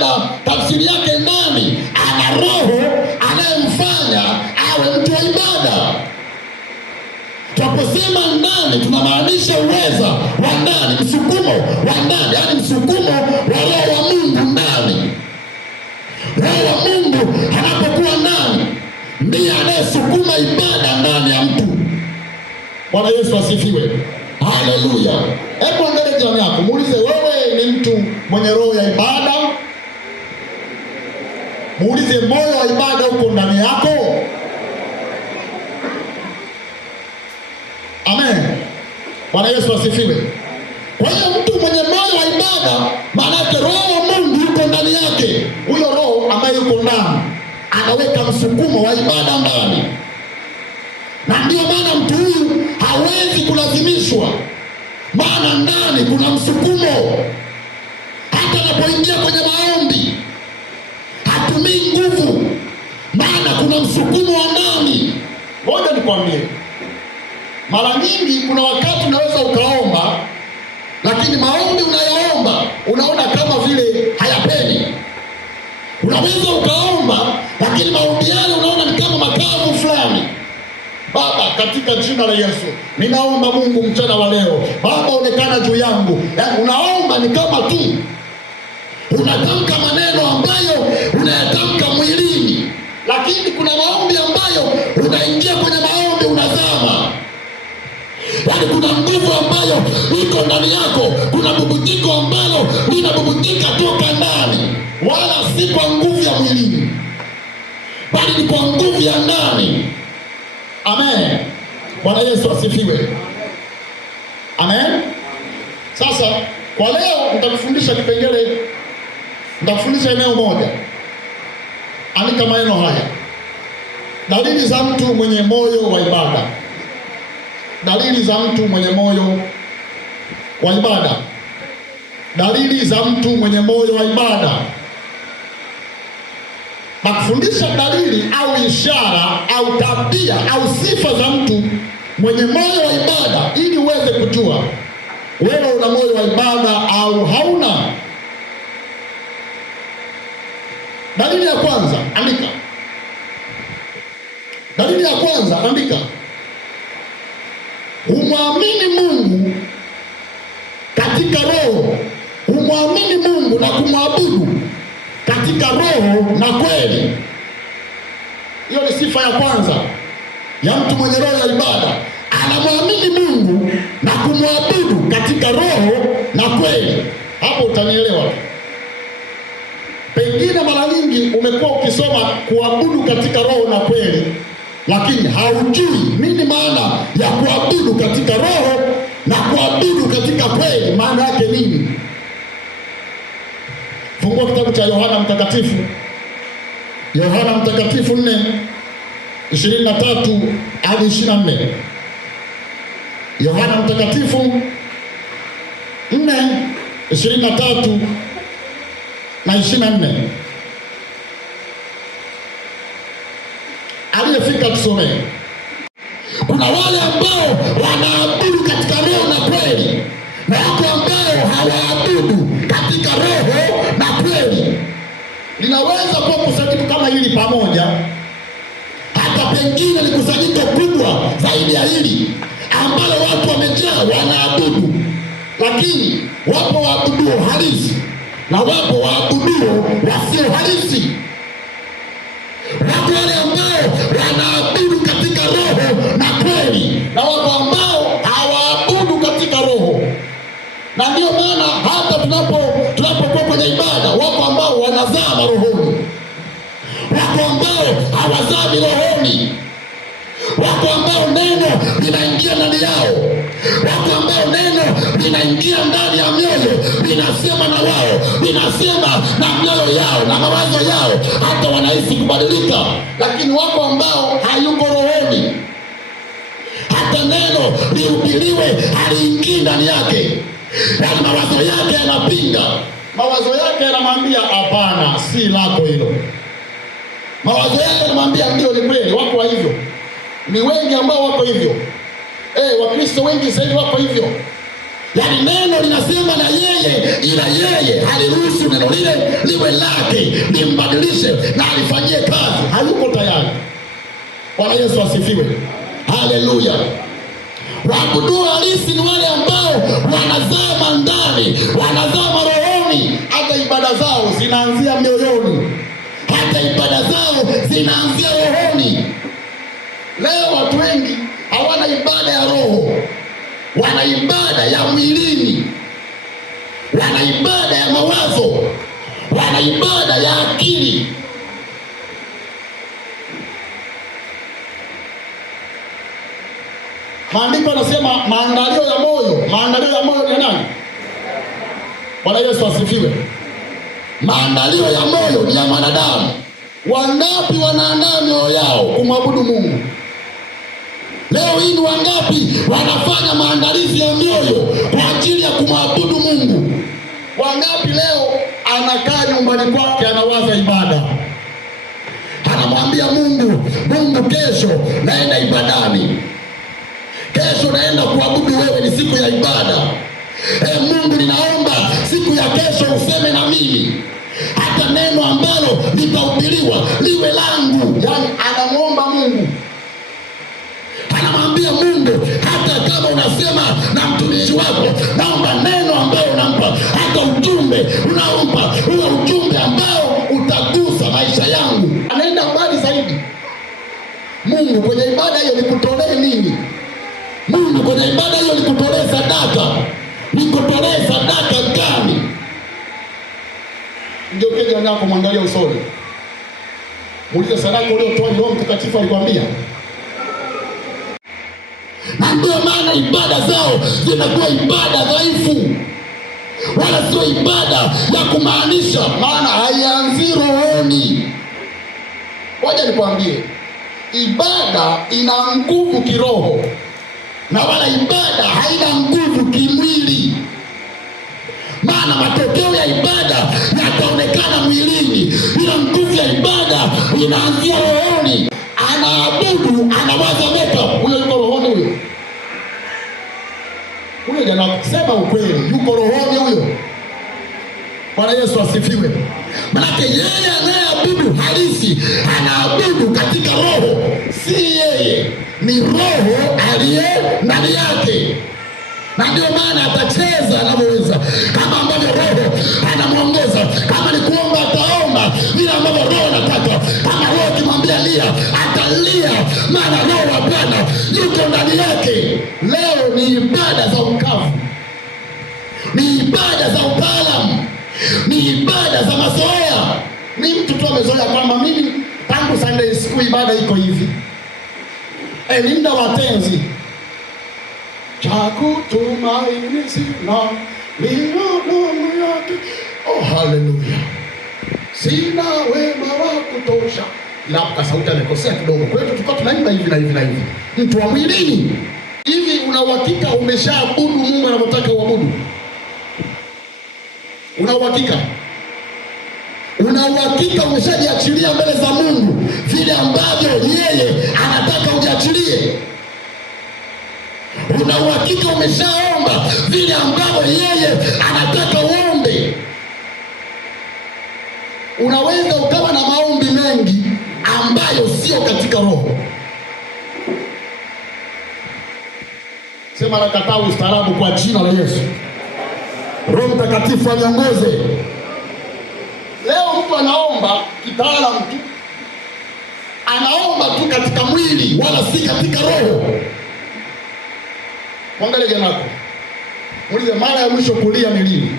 ibada tafsiri yake ndani ana roho anayemfanya awe mtu wa ibada. Tunaposema ndani tunamaanisha uweza wa ndani, msukumo wa ndani, yaani msukumo wa roho wa Mungu ndani. Roho wa Mungu anapokuwa ndani ndiye anayesukuma ibada ndani ya mtu. Bwana Yesu asifiwe. Haleluya. Hebu angalia jirani yako, muulize, wewe ni mtu mwenye roho ya ibada? Muulize, moyo wa ibada uko ndani yako? Amen. Bwana Yesu asifiwe. Kwa hiyo mtu mwenye moyo wa ibada, maana yake roho wa Mungu yuko ndani yake. Huyo roho ambaye yuko ndani anaweka msukumo wa ibada ndani. Na ndio maana mtu huyu hawezi kulazimishwa, maana ndani kuna msukumo. Hata anapoingia kwenye maombi hatumii nguvu, maana kuna msukumo wa ndani. Ngoja nikwambie, mara nyingi kuna wakati unaweza ukaomba, lakini maombi unayoomba unaona kama vile hayapeni. Unaweza ukaomba, lakini maombi yale unaona ni kama makavu fulani. Baba, katika jina la Yesu, ninaomba Mungu mchana wa leo, Baba onekana juu yangu. Yaani unaomba ni kama tu unatamka maneno ambayo unayatamka mwilini, lakini kuna maombi ambayo unaingia kwenye maombi unazama. Yaani kuna nguvu ambayo iko ndani yako, kuna bubujiko ambalo linabubujika toka ndani, wala si kwa nguvu ya mwilini, bali ni kwa nguvu ya ndani. Amen. Bwana Yesu asifiwe. Amen. Sasa kwa leo nitakufundisha kipengele, nitakufundisha eneo moja. Andika maneno haya: dalili za mtu mwenye moyo wa ibada. Dalili za mtu mwenye moyo wa ibada. Dalili za mtu mwenye moyo wa ibada. Na kufundisha dalili au ishara au tabia au sifa za mtu mwenye moyo wa ibada, ili uweze kujua wewe una moyo wa ibada au hauna. Dalili ya kwanza, andika. Dalili ya kwanza, andika: humwamini Mungu katika roho. Humwamini Mungu na kumwabudu katika roho na kweli. Hiyo ni sifa ya kwanza ya mtu mwenye roho ya ibada. Anamwamini Mungu na kumwabudu katika roho na kweli. Hapo utanielewa. Pengine mara nyingi umekuwa ukisoma kuabudu katika roho na kweli, lakini haujui nini maana ya kuabudu katika roho na kuabudu katika kweli. Maana yake nini? Fungua kitabu cha Yohana Mtakatifu. Yohana Mtakatifu 4:23 hadi 24. Yohana Mtakatifu 4:23 na 24. Aliyefika tusomee. Kuna wale ambao wanaabudu katika roho na kweli, na wako ambao hawaabudu katika roho na kweli. Linaweza kuwa kusanyiko kama hili pamoja, hata pengine ni kusanyiko kubwa zaidi ya hili ambalo watu wamejaa wanaabudu, lakini wapo waabuduo halisi na wapo waabuduo wasio halisi. Wako wale ambao wanaabudu katika roho na kweli, na wako ambao hawaabudu katika roho. Na ndio maana hata tunapokuwa kwenye ibada, wako ambao wanazama rohoni, wako ambao hawazami rohoni, wako ambao neno linaingia ndani yao, wako ambao neno linaingia ndani ya mioyo, linasema na wao, linasema na mioyo yao na mawazo yao, hata wanahisi kubadilika. Lakini wako ambao hayuko rohoni, hata neno lihubiriwe haliingii ndani yake, yaani mawazo yake yanapinga. Mawazo yake yanamwambia hapana, si lako hilo. Mawazo yake yanamwambia ndio, ni kweli. Wako hivyo, ni wengi ambao wako hivyo. Wakristo wengi sasa hivi wako hivyo. Yaani neno linasema na yeye, ila yeye haliruhusu neno lile liwe lake, limbadilishe na alifanyie kazi. Hayuko tayari. Bwana Yesu asifiwe. Haleluya. Waabudu halisi ni wale ambao wanazama ndani, wanazama rohoni. Hata ibada zao zinaanzia mioyoni, hata ibada zao zinaanzia rohoni. Leo watu wengi hawana ibada ya roho, wana ibada ya mwilini, wana ibada ya mawazo, wana ibada ya akili. Maandiko yanasema maandalio ya moyo. Maandalio ya moyo ni nani? Bwana Yesu asifiwe. Maandalio ya moyo ni ya mwanadamu. Wangapi wanaandaa mioyo yao kumwabudu Mungu? Leo hii ni wangapi wanafanya maandalizi ya mioyo kwa ajili ya kumwabudu Mungu? Wangapi leo anakaa nyumbani kwake anawaza ibada, anamwambia Mungu, Mungu, kesho naenda ibadani, kesho naenda kuabudu wewe, ni siku ya ibada. Mungu, ninaomba siku ya kesho useme na mimi, hata neno ambalo litahubiriwa liwe langu. Yaani anamwomba Mungu, anamwambia Mungu, hata kama unasema na mtumishi wako, naomba neno ambalo unampa, hata ujumbe unaompa uwe ujumbe ambao utagusa maisha yangu. Anaenda mbali zaidi. Mungu, kwenye ibada hiyo nikutolee nini? Mungu, kwenye ibada hiyo nikutolee sadaka, nikutolee sadaka gani? Ndio keja yako, mwangalia usoni, muulize, sadaka uliotoa ni Roho Mtakatifu alikwambia? Na ndio maana ibada zao zinakuwa ibada dhaifu, wala sio ibada ya kumaanisha, maana haianzi rohoni. Wacha nikwambie, ibada ina nguvu kiroho, na wala ibada haina nguvu kimwili. Maana matokeo ya ibada yataonekana mwilini, ila nguvu ya ibada inaanzia rohoni. Anaabudu, anawaza meka, huyo yuko rohoni. Huyo jana sema ukweli, yuko rohoni huyo. Bwana Yesu asifiwe. Maana yeye anayeabudu halisi anaabudu katika roho, si yeye, ni roho aliye ndani yake. Na ndio maana atacheza anavyoweza, kama ambavyo roho anamwongoza. Kama ni kuomba ataomba vile ambavyo roho anataka. Kama roho kimwambia lia, atalia, maana roho wa Bwana yuko ndani yake. Leo ni ibada za ukavu, ni ibada za utaalamu, ni ibada za mazoea. Ni mtu tu amezoea kwamba mimi tangu Sunday school ibada iko hivi. Ni muda wa tenzi, cha kutumaini sina, miono yake. Oh, haleluya. Sina wema wa kutosha. Labda sauti amekosea kidogo. Kwa hiyo tulikuwa tunaimba hivi na hivi na hivi. Mtu wa mwilini. Hivi una uhakika umeshaabudu Mungu anapotaka uabudu? Una uhakika? Una uhakika umeshajiachilia mbele za Mungu vile ambavyo yeye anataka ujiachilie? Una uhakika umeshaomba vile ambavyo yeye anataka uombe? Unaweza ukawa na maombi mengi ambayo sio katika roho. Sema nakataa ustaarabu kwa jina la Yesu. Roho Mtakatifu aniongoze. Leo mtu anaomba kitaalamu tu, anaomba tu katika mwili, wala si katika roho. Mwangalie janako, muulize, mara ya mwisho kulia ni lini?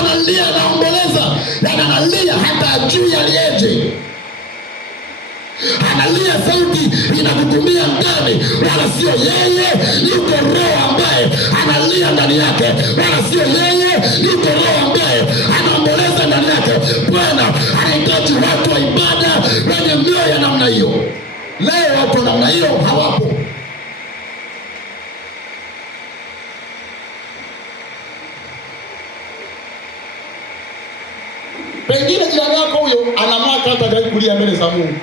Analia, anaomboleza, analia hata ajui alieje. Analia, sauti inakutumia ndani, wala sio yeye. Yuko roho ambaye analia ndani yake, wala sio yeye. Yuko roho ambaye anaomboleza ndani yake. Bwana anahitaji watu wa ibada wenye mioyo ya namna hiyo. Leo watu wa namna hiyo hawapo. Pengine jirani yako huyo anamaka hata hajawahi kulia mbele za Mungu.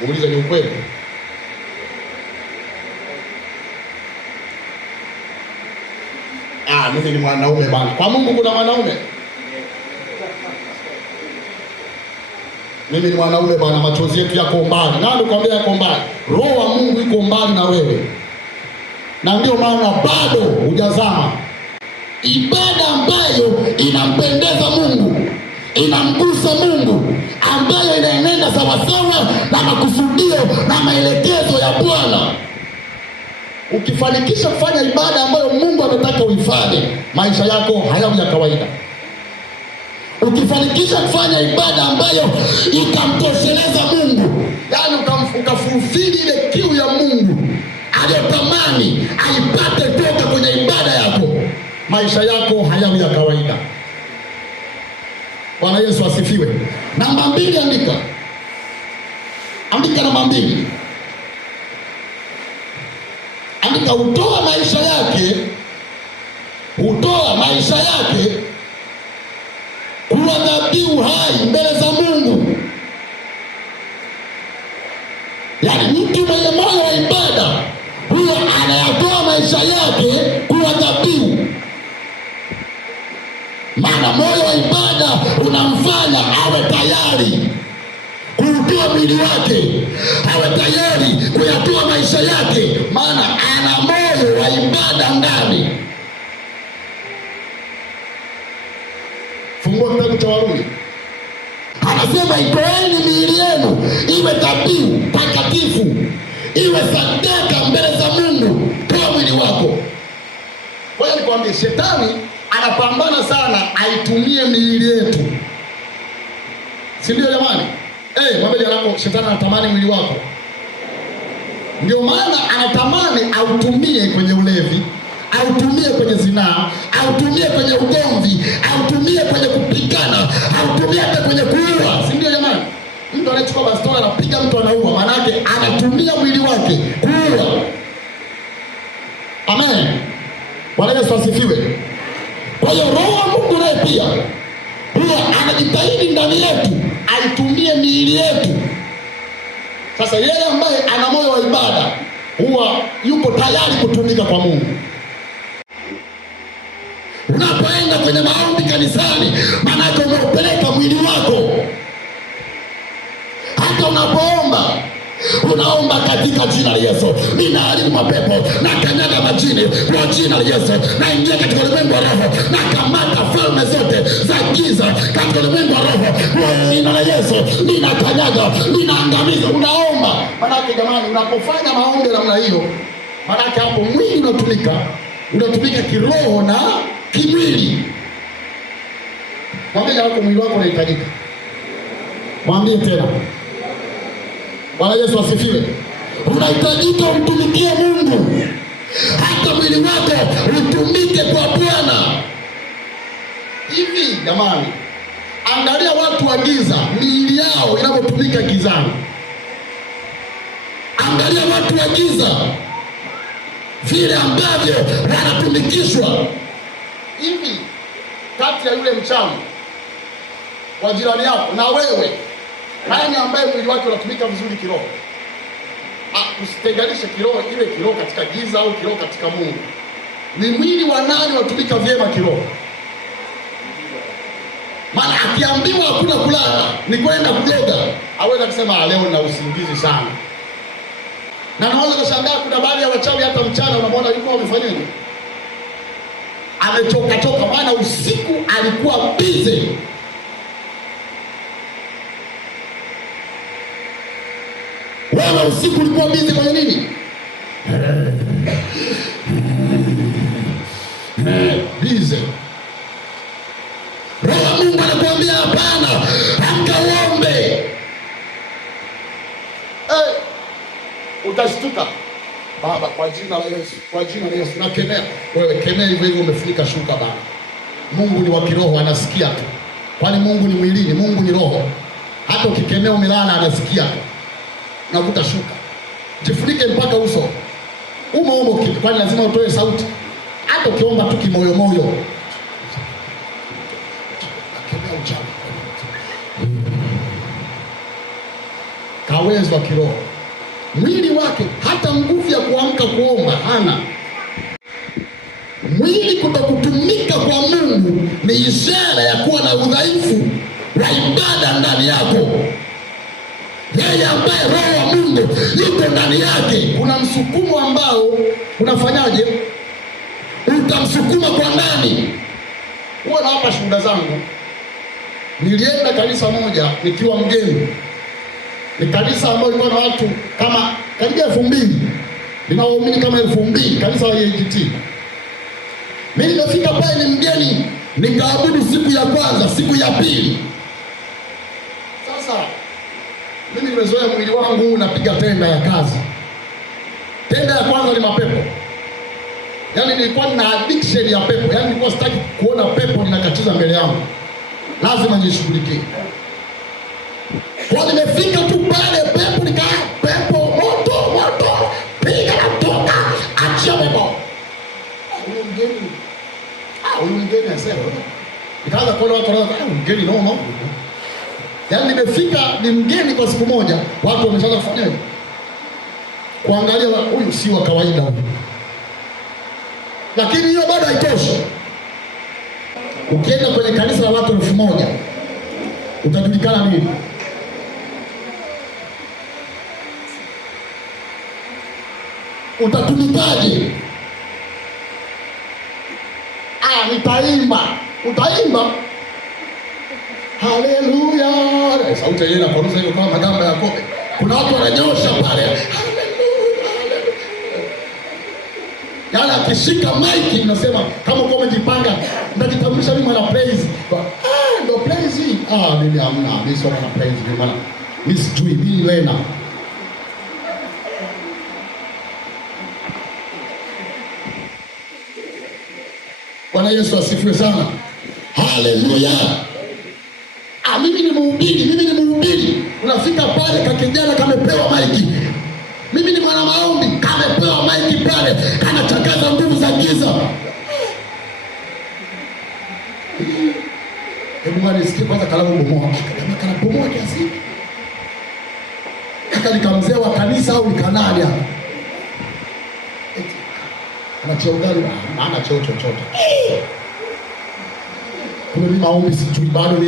Muulize, ni ukweli? Mimi ni mwanaume bana. Kwa Mungu kuna mwanaume? Mimi ni mwanaume bana, machozi yetu yako mbali. Nani kwambia yako mbali? Roho wa Mungu iko mbali na wewe. Na ndio maana bado hujazama. Ibada ambayo inampendeza Mungu, inamgusa Mungu, ambayo inaenenda sawasawa na makusudio na maelekezo ya Bwana. Ukifanikisha kufanya ibada ambayo Mungu anataka uifanye, maisha yako hayawi ya kawaida. Ukifanikisha kufanya ibada ambayo ikamtosheleza Mungu, yaani ukafulfili ile kiu ya Mungu aliyotamani aipate toka kwenye ibada yako, maisha yako hayawi ya kawaida. Bwana Yesu asifiwe. Namba 2, andika namba 2. Andika, hutoa maisha yake kuwa dhabihu hai mbele za Mungu. Yaani mtu mwenye moyo wa ibada huyo anayatoa maisha yake kuwa dhabihu. Maana moyo wa ibada unamfanya awe tayari kuutoa mwili wake, awe tayari kuyatoa maisha yake, maana ana moyo wa ibada ndani. Fungua kitabu cha Warumi, anasema itoeni miili yenu iwe dhabihu takatifu, iwe sadaka mbele za Mungu. Toa mwili wako. Kwa hiyo nikwambie, shetani anapambana sana aitumie miili yetu, si ndio jamani? Mwambie jirani, shetani anatamani mwili wako. Ndio maana anatamani autumie kwenye ulevi, autumie kwenye zinaa, autumie kwenye ugomvi, autumie kwenye kupigana, autumie hata kwenye kuua, si ndio jamani? Mtu anachukua bastola anapiga mtu anaua, maana yake anatumia mwili wake kuua. Amen. Bwana Yesu asifiwe. Kwa hiyo Roho wa Mungu naye pia huwa anajitahidi ndani yetu aitumie miili yetu. Sasa yeye ambaye ana moyo wa ibada huwa yuko tayari kutumika kwa Mungu. Unapoenda kwenye maombi kanisani, maana yake umeupeleka mwili wako. Hata unaomba katika jina la Yesu, ninaharibu mapepo na kanyaga majini kwa jina la Yesu, naingia katika ulimwengu wa roho na kamata falme zote za giza katika ulimwengu wa roho kwa jina la Yesu, ninakanyaga, ninaangamiza. Unaomba. Maana yake jamani, unapofanya maombi namna hiyo, maana yake hapo mwili unatumika kiroho na kimwili. Mwambie hapo mwili wako unahitajika. Mwambie tena. Bwana Yesu asifiwe. Unahitajika umtumikie Mungu. Hata mwili wako utumike kwa Bwana. Hivi jamani, angalia watu wa giza, miili yao inapotumika gizani. Angalia watu wa giza vile ambavyo wanatumikishwa. Hivi kati ya yule mchawi wa jirani yako na wewe, nani ambaye mwili wake unatumika vizuri kiroho? Usitenganishe kiroho, ile kiroho katika giza au kiroho katika Mungu. Ni mwili wa nani unatumika vyema kiroho? Maana akiambiwa hakuna kulala, ni kwenda kujoga, hawezi kusema leo na usingizi sana. Na naweza kushangaa kuna baadhi ya wachawi hata mchana unamwona yuko amefanya nini? Amechoka, maana usiku alikuwa busy. Wewe usiku ulikuwa busy kwenye nini? Busy. Roho wa Mungu anakuambia hapana, amkaombe. Utashtuka. Baba, kwa jina la Yesu, kwa jina la Yesu nakemea. Wewe kemea hivyo hivyo, umefunika shuka baba. Mungu ni wa kiroho, anasikia tu. Kwani Mungu ni mwilini, Mungu ni roho. Hata ukikemea umelala anasikia tu. Unavuta shuka. Jifunike mpaka uso. Umo kwani lazima utoe sauti. Hata ukiomba tu kimoyo moyo. Nakemea uchawi. Kawezo wa kiroho. Mwili wake hata nguvu ya kuamka kuomba hana. Mwili kutokutumika kwa Mungu ni ishara ya kuwa na udhaifu wa ibada ndani yako. Yeye ambaye Roho wa Mungu yuko ndani yake, kuna msukumo ambao unafanyaje? Utamsukuma kwa ndani. Huwa na hapa shuhuda zangu. Nilienda kanisa moja nikiwa mgeni. Ni kanisa ambalo lilikuwa na watu kama karibia 2000. Lina waumini kama 2000, kanisa la EAGT. Mimi nimefika pale ni mgeni, nikaabudu siku ya kwanza, siku ya pili. Sasa mimi nimezoea mwili wangu unapiga tenda ya kazi. Tenda ya kwanza ni mapepo. Yaani nilikuwa na addiction ya pepo. Yaani nilikuwa sitaki kuona pepo linakatiza mbele yangu. Lazima nishughulikie. Kwa nimefika tu pale pepo pepo moto piga na toka achia pepo. Huyu mgeni asema. Nikaanza kuona watu wanaanza mgeni no. Yaani nimefika ni mgeni kwa siku moja, watu wameshaanza kufanyaje? Kuangalia huyu si wa kawaida huyu. Lakini hiyo bado haitoshi. Ukienda kwenye kanisa la watu 1000 utajulikana nini? Utatumikaje? Nitaimba. Utaimba. Haleluya. Sauti yeye inakoruza hiyo kama magamba ya kobe. Kuna watu wananyosha pale. Haleluya. Yaani akishika mic unasema kama uko umejipanga, ndajitambulisha mimi mwana praise. Ndio praise. Mimi hamna. Mimi sio mwana praise mimi maana. Mimi sijui mimi wena. Bwana Yesu asifiwe sana. Haleluya. Mimi ni mhubiri. Unafika pale kakijana kamepewa maiki. Mimi ni mwana maombi, kamepewa maiki pale, kanachakaza nguvu za giza. Hebu mwani nisikie kwanza kalamu bomoa. Kama kana bomoa kiasi. Kaka nikamzee wa kanisa au nikanani hapa? Ana cheo gani? Maana cheo chochote. Kuna mimi maombi sijui bado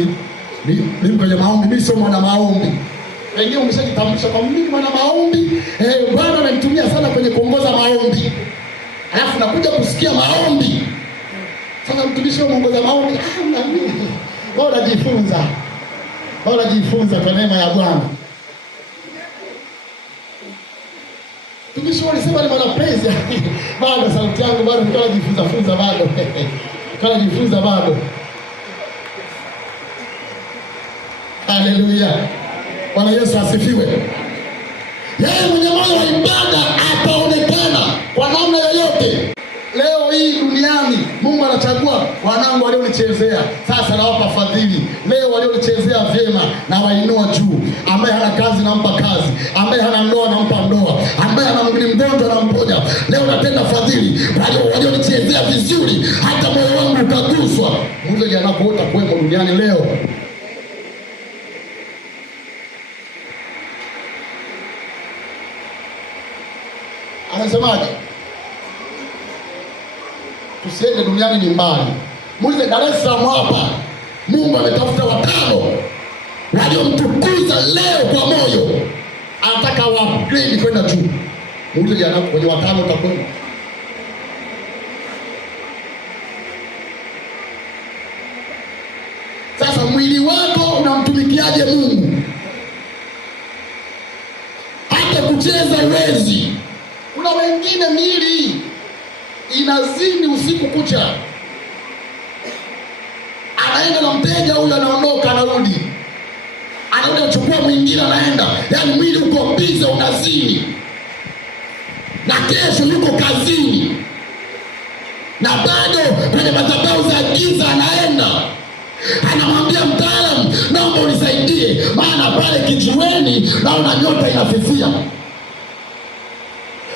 mimi kwenye maombi, mimi sio mwana maombi. Wengine umeshajitambulisha kwa mimi mwana maombi. Bwana ananitumia sana kwenye kuongoza maombi. Alafu nakuja kusikia maombi. Sasa mtumishi wa muongoza maombi, mimi. Bora jifunza kwa neema ya Bwana. Mtumishi alisema ni mwana praise. Bado sauti yangu bado nikawa najifunza bado. Haleluya. Bwana Yesu asifiwe. Yeye mwenye moyo wa ibada ataonekana kwa namna yoyote. Leo hii duniani Mungu anachagua wanangu walionichezea. Sasa nawapa fadhili. Leo walionichezea vyema na wainua juu. Ambaye hana kazi nampa kazi. Ambaye hana ndoa nampa ndoa. Ambaye ana mgonjwa namponya. Leo natenda fadhili. Walionichezea vizuri hata moyo wangu ukaguswa. Mungu ndiye anapoota kwemo duniani leo. Anasemaje? Tusiende duniani ni mbali. Muulize Dar es Salaam hapa. Mungu ametafuta 5 waliomtukuza leo kwa moyo. Anataka wa upgrade kwenda juu. Muulize jana kwenye 5 utakwenda. Sasa mwili wako unamtumikiaje Mungu? Hata kucheza uwezi. Kuna wengine miili inazini usiku kucha. Anaenda na mteja huyu anaondoka anarudi. Anaenda kuchukua mwingine anaenda. Yaani mwili uko busy unazini. Na kesho yuko kazini. Na bado kwenye madhabahu za giza anaenda. Anamwambia mtaalamu, naomba unisaidie maana pale kijiweni naona nyota inafifia.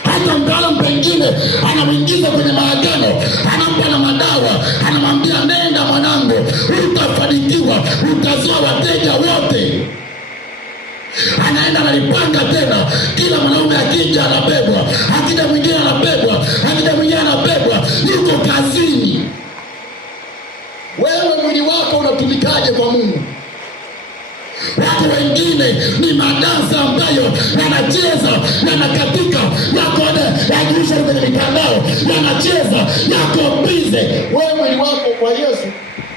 Hata mtaalamu pengine anamuingiza kwenye maagano, anampa na madawa, anamwambia nenda mwanangu, utafanikiwa, utazaa wateja wote. Anaenda analipanga tena, kila mwanaume akija anabebwa, akija mwingine anabebwa, akija mwingine anabebwa, yuko kazini. unaendaje kwa Mungu. Watu wengine ni madansa ambayo yanacheza, yanakatika, yako yajiisha kwenye mitandao, yanacheza, yako bize. Wewe mwili wako kwa Yesu,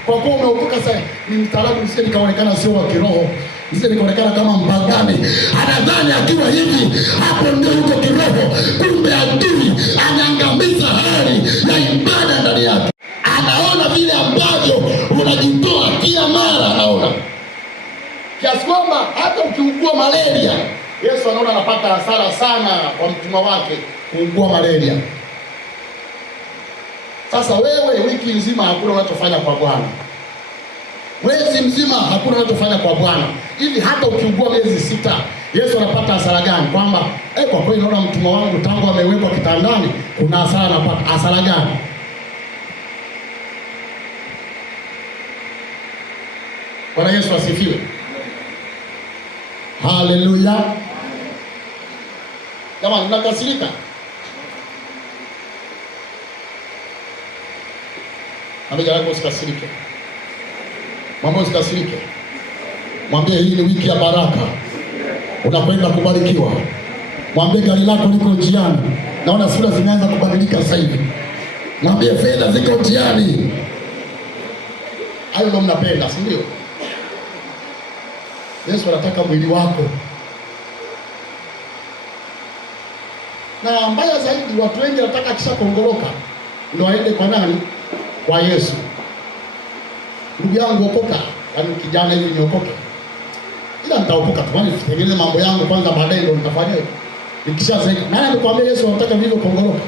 kwa kuwa umeokoka sasa, ni mtaalamu, usije nikaonekana sio wa kiroho, usije nikaonekana kama mpagani. Anadhani akiwa hivi hapo ndio yuko kiroho, kumbe adui anaangamiza hali ya ibada ndani yake. Anaona vile ambavyo unajitoa kila mara, anaona kiasi kwamba hata ukiugua malaria, Yesu anaona anapata hasara sana kwa mtumwa wake kuugua malaria. Sasa wewe wiki nzima hakuna unachofanya kwa Bwana, mwezi mzima hakuna unachofanya kwa Bwana, hivi hata ukiugua miezi 6, Yesu anapata hasara gani? Kwamba kwa kweli naona mtumwa wangu tangu amewekwa kitandani kuna hasara, anapata hasara gani? Bwana Yesu asifiwe. Haleluya. Jamani, unakasirika? Mwambie yako usikasirike. Mwambie usikasirike. Mwambie hii ni wiki ya baraka, unakwenda kubarikiwa. Mwambie gari lako liko njiani, naona sura zimeanza kubadilika sasa hivi. Mwambie fedha ziko njiani. Hayo ndio mnapenda, si ndio? Yesu anataka mwili wako. Na mbaya zaidi, watu wengi wanataka kisha kongoroka ndio waende kwa nani? Kwa Yesu. Ndugu yangu, okoka. Yaani kijana hivi niokoke. Ila nitaokoka tu, nitengeneze mambo yangu kwanza, baadaye ndio nitafanya. Nikishazeeka. Nani amekwambia Yesu anataka vile kongoroka?